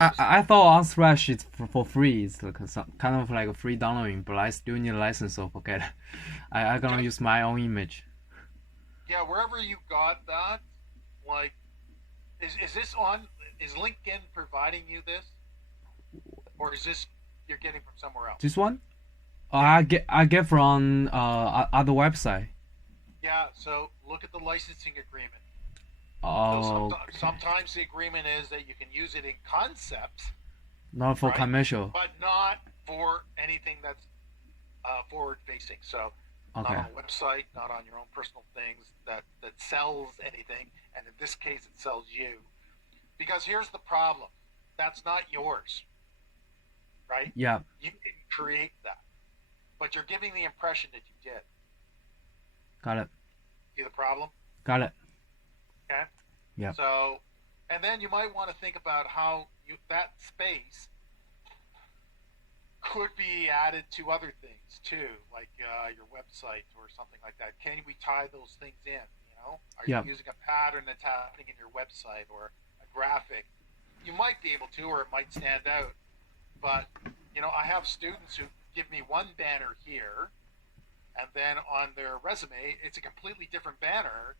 I thought Unsplash is for free. It's like kind of like a free downloading, but I still need a license, so forget it. I gonna Just use my own image. yeah, wherever you got that, like, is this on? Is LinkedIn providing you this, or is this you're getting from somewhere else? This one? Yeah, I get from other website. yeah. So look at the licensing agreement. So Okay. sometimes the agreement is that you can use it in concept, Not for right? commercial. But not for anything that's forward facing. So not Okay. on a website, not on your own personal things that sells anything. And in this case, it sells you. Because here's the problem: that's not yours, right? Yeah. You didn't create that, but you're giving the impression that you did. Got it. See the problem? Got it. Okay. Yeah. So, and then you might want to think about how that space could be added to other things too, like your website or something like that. Can we tie those things in? You know, are you Yeah. using a pattern that's happening in your website or a graphic? You might be able to, or it might stand out. But I have students who give me one banner here, and then on their resume, it's a completely different banner,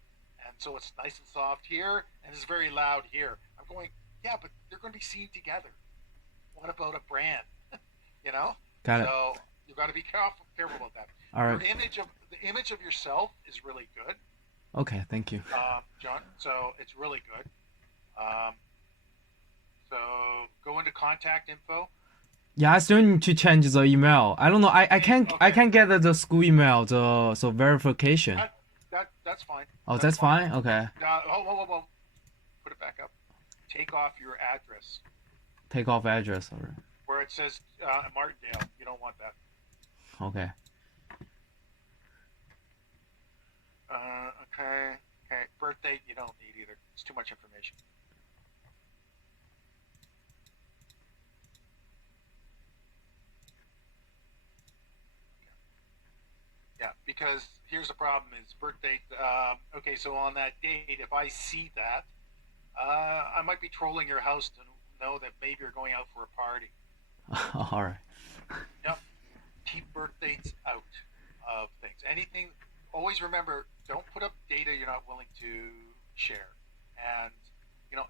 and so it's nice and soft here, and it's very loud here. I'm going, yeah, but they're going to be seen together. What about a brand? you know. Got it. So you've got to be careful about that. All right. Your image of the image of yourself is really good, Okay. Thank you. John. So it's really good. Um, so go into contact info. Yeah, I still need to change the email. I don't know. I Okay, can't get the school email. The so verification. that that's fine. Oh, That's that's fine. fine. Okay. Oh, put it back up. Take off your address Take off address. All right. where it says Martindale. You don't want that. Okay. Okay. Okay. Birthday you don't need either. It's too much information. Yeah, because here's the problem: is birthday. Okay, so on that date, if I see that, I might be trolling your house to know that maybe you're going out for a party. All right. Yep. Keep birth dates out of things. Anything. Always remember: don't put up data you're not willing to share. And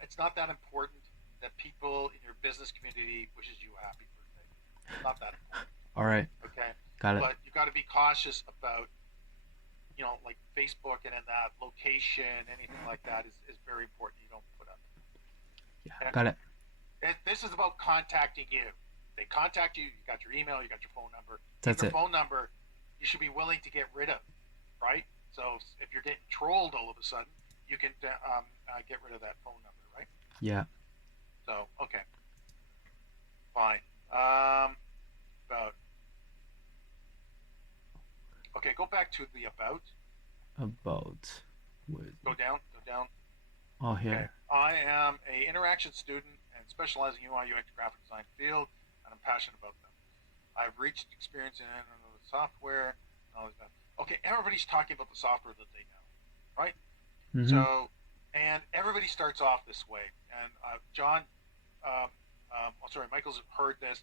it's not that important that people in your business community wishes you a happy birthday. It's not that important. All right. Okay, Got it. but you got to be cautious about like Facebook and in that location, anything like that is very important. You don't put up. Yeah. Okay? Got it. This is about contacting you. They contact you. You got your email. You got your phone number. Even That's your it. phone number, you should be willing to get rid of, right? So if you're getting trolled all of a sudden, you can get rid of that phone number, right? Yeah. So okay, fine. About okay. Go back to the about. About. With. Go down. Oh, Okay. here. I am a interaction student and specialize in UI UX graphic design field, and I'm passionate about them. I've reached experience in software. Okay, everybody's talking about the software that they know, right? Mm-hmm. So, and everybody starts off this way. And John, sorry, Michael's heard this.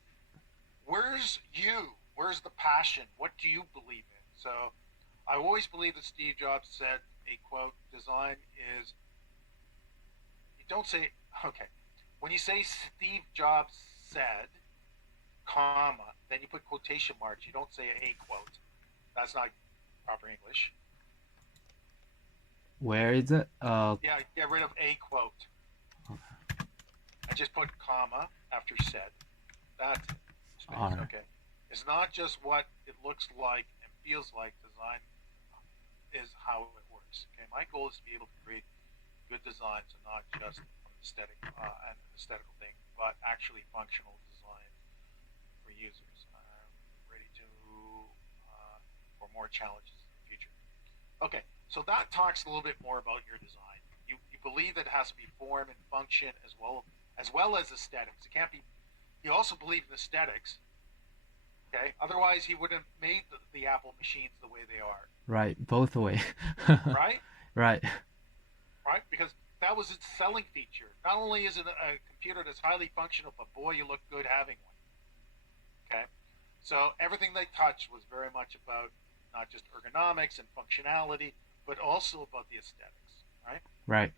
Where's you? Where's the passion? What do you believe in? So, I always believe that Steve Jobs said a quote: "Design is you don't say okay when you say Steve Jobs said, comma, then you put quotation marks. You don't say a quote. That's not proper English. Where is it? Yeah, get rid of a quote. I just put comma after said. That's it. all Space. right. Okay. It's not just what it looks like and feels like. Design is how it works. Okay. My goal is to be able to create good designs and not just from an aesthetical thing, but actually functional design for users. I'm ready to for more challenges in the future. Okay, so that talks a little bit more about your design. You believe that it has to be form and function as well as aesthetics. It can't be. You also believe in aesthetics. Okay, otherwise he wouldn't have made the Apple machines the way they are. Right. Both way. Right, right. right, because that was its selling feature. Not only is it a computer that's highly functional, but boy, you look good having one. Okay, so everything they touched was very much about not just ergonomics and functionality, but also about the aesthetics. Right? Right.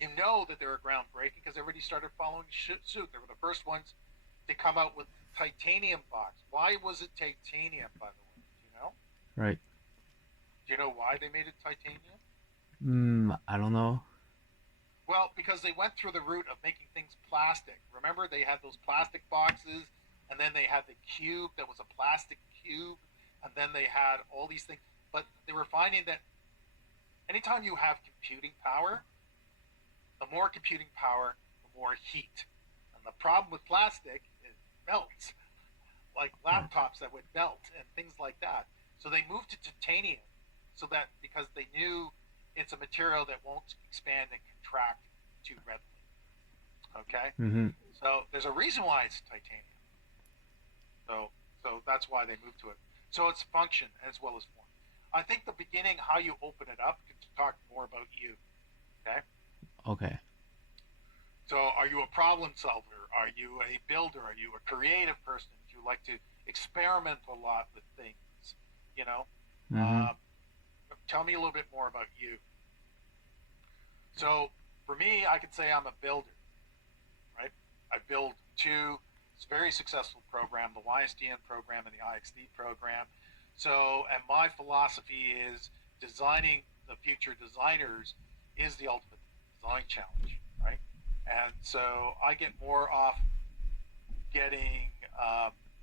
You know that they were groundbreaking because everybody started following suit. They were the first ones to come out with titanium box. Why was it titanium, by the way? Do you know? Right. Do you know why they made it titanium? I don't know. Well, because they went through the route of making things plastic. Remember, they had those plastic boxes, and then they had the cube that was a plastic cube, and then they had all these things. But they were finding that anytime you have computing power, the more computing power, the more heat. And the problem with plastic is it melts, like Right. laptops that would melt and things like that. So they moved to titanium so that because they knew it's a material that won't expand and contract too readily. Okay? Mm-hmm. So there's a reason why it's titanium. So that's why they moved to it. So it's function as well as form. I think the beginning, how you open it up, can talk more about you. Okay? Okay. So, are you a problem solver? Are you a builder? Are you a creative person? Do you like to experiment a lot with things? You know, Mm-hmm. uh, tell me a little bit more about you. So, for me, I could say I'm a builder, right? I build two very successful program, the YSDN program and the IXD program. So, and my philosophy is designing the future designers is the ultimate design challenge, right? And so I get more off getting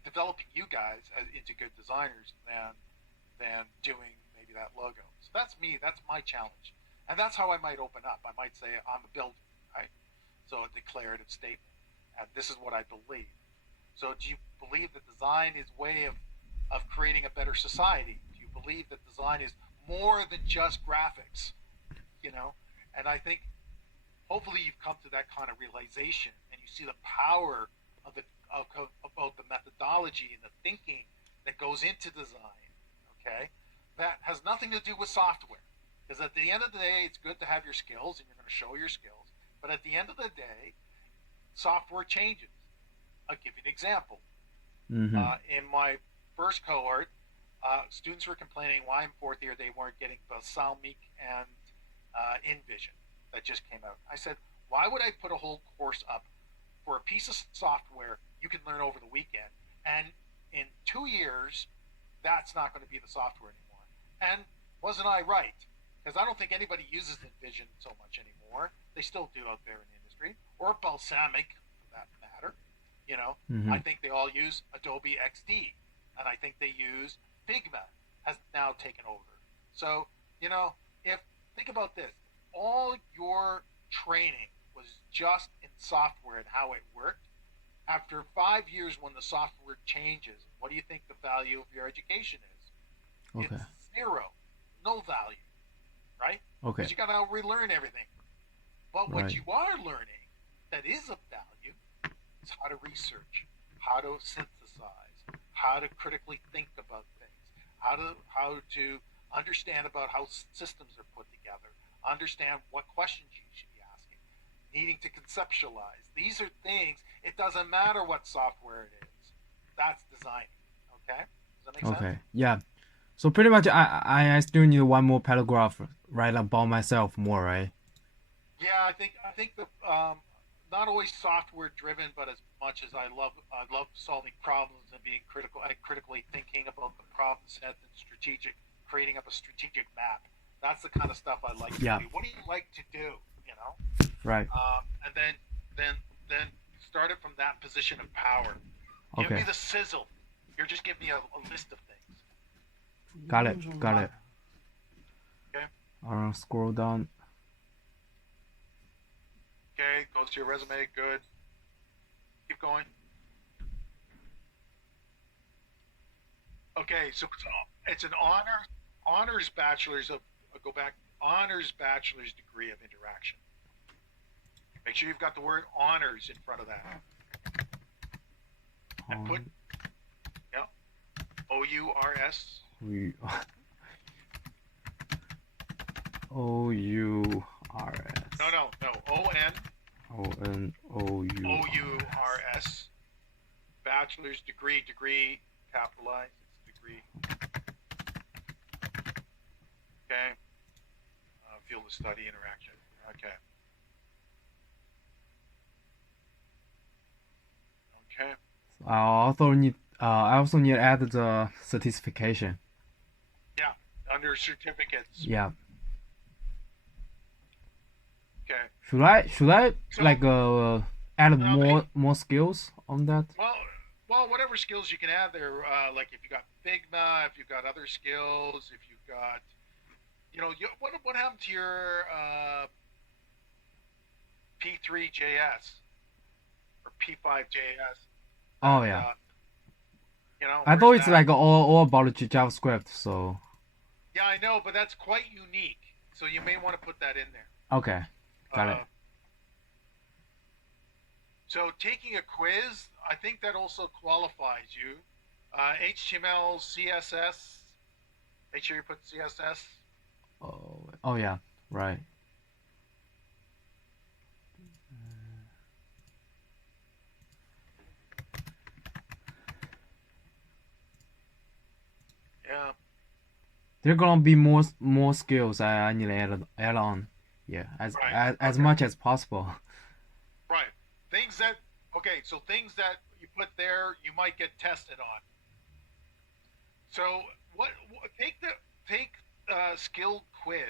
developing you guys into good designers than doing maybe that logo. So that's me. That's my challenge, and that's how I might open up. I might say I'm a builder, right? So a declarative statement, and this is what I believe. So do you believe that design is a way of creating a better society? Do you believe that design is more than just graphics? You know, and I think hopefully you've come to that kind of realization and you see the power of the about the methodology and the thinking that goes into design. Okay, that has nothing to do with software, because at the end of the day it's good to have your skills and you're going to show your skills, but at the end of the day software changes. I'll give you an example. Mm-hmm. In my first cohort, students were complaining why in fourth year they weren't getting Balsamiq and InVision that just came out. I said, why would I put a whole course up for a piece of software you can learn over the weekend? And in 2 years, that's not going to be the software anymore. And wasn't I right? Because I don't think anybody uses InVision so much anymore. They still do out there in the industry, or Balsamiq for that matter. You know, Mm-hmm. I think they all use Adobe XD, and I think they use Figma has now taken over. So, you know, if think about this, all your training was just in software and how it worked. After 5 years, when the software changes, what do you think the value of your education is? Okay. It's zero, no value, right? Okay. Because you got to relearn everything. But what Right. you are learning that is of value is how to research, how to synthesize, how to critically think about things, how to understand about how systems are put together, understand what questions you should be asking, needing to conceptualize. These are things. It doesn't matter what software it is. That's designing. Okay, does that make sense? Okay. Yeah. So pretty much, I still need one more paragraph, right, about myself more, right? Yeah, I think the not always software driven, but as much as I love solving problems and being critical and critically thinking about the problem set and strategic creating up a strategic map. That's the kind of stuff I like to Yeah. do. What do you like to do? You know, Right. and then start it from that position of power. Give me Okay. the sizzle. You're just give me a list of things. Got it. Got it. Okay, Scroll down. okay. Go to your resume. Good. Keep going. Okay, so it's an honors bachelor's of go back honors bachelor's degree of interaction. Make sure you've got the word honors in front of that, and put On yeah OURS. we O U R S. No. ONOURS. Bachelor's degree, capitalized, it's degree. Okay. Field of study, interaction. Okay. Okay. I also need to add the certification. Yeah, under certificates. Yeah. Okay. Should I So- like add more skills on that? Well, whatever skills you can add there, like if you got Figma, if you've got other skills, if you've got, what happened to your P3JS or P5JS? Oh yeah. I where's thought it's that? like all about JavaScript. So Yeah, I know, but that's quite unique. So you may want to put that in there. okay, got it. So taking a quiz, I think that also qualifies you. HTML, CSS. Make sure you put CSS. Oh yeah, right. Yeah. There are gonna be more skills I need to add on. Yeah, as much as possible. Right. So things that you put there, you might get tested on. So take skill quiz.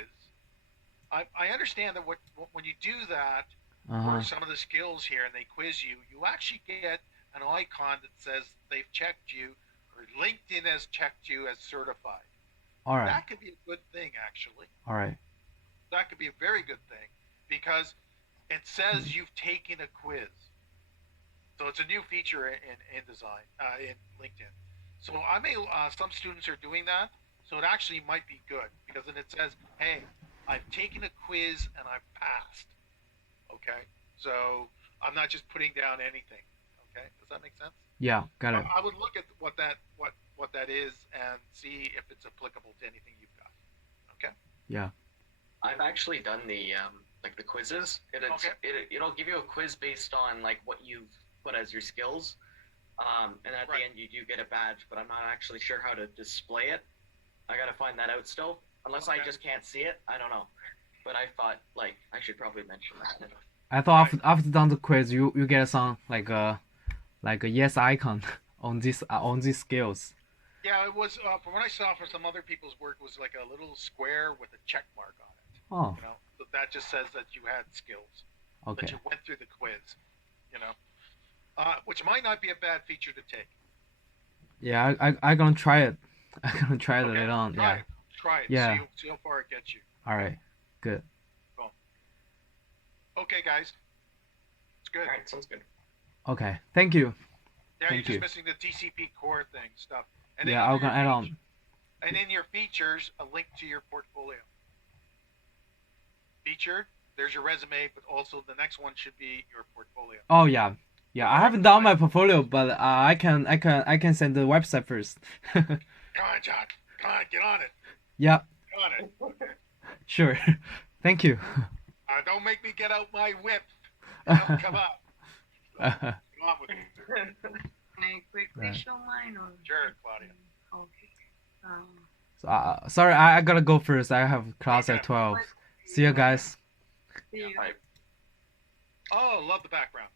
I understand that when you do that for some of the skills here and they quiz you, you actually get an icon that says they've checked you or LinkedIn has checked you as certified. All right. That could be a good thing, actually. All right. That could be a very good thing because it says you've taken a quiz. So it's a new feature in design in LinkedIn. So some students are doing that. So it actually might be good because then it says, hey, I've taken a quiz and I've passed. Okay. So I'm not just putting down anything. Okay. Does that make sense? Yeah, got it. I would look at what that is and see if it's applicable to anything you've got. Okay. Yeah. I've actually done the the quizzes. It'll give you a quiz based on like what you've put as your skills, and at the end you do get a badge. But I'm not actually sure how to display it. I gotta find that out still. Unless I just can't see it, I don't know. But I thought I should probably mention that. I thought after done the quiz, you get some like a yes icon on these skills. Yeah, it was from what I saw for some other people's work was like a little square with a check mark on it. Oh. So that just says that you had skills. Okay. That you went through the quiz. Which might not be a bad feature to take. Yeah, I gonna try it. I'm gonna try it later on. Try it. Yeah. See how far it gets you. All right. Good. Cool. Okay, guys. It's good. All right, sounds good. Okay. Thank you. Yeah, Thank you're you. just missing the TCP core thing stuff. And Yeah, I'm gonna add on. And in your features, a link to your portfolio. Featured, there's your resume, but also the next one should be your portfolio. Oh yeah. Yeah, I haven't done my portfolio, but I can send the website first. Come on, John. Come on, get on it. Yeah, Get on it. sure. Thank you. Don't make me get out my whip. Come on. Come on with it. Can I quickly show mine or? Sure, Claudia. Okay. So, sorry, I gotta go first. I have class Okay. at 12. See you guys. See you. Bye. Oh, love the background.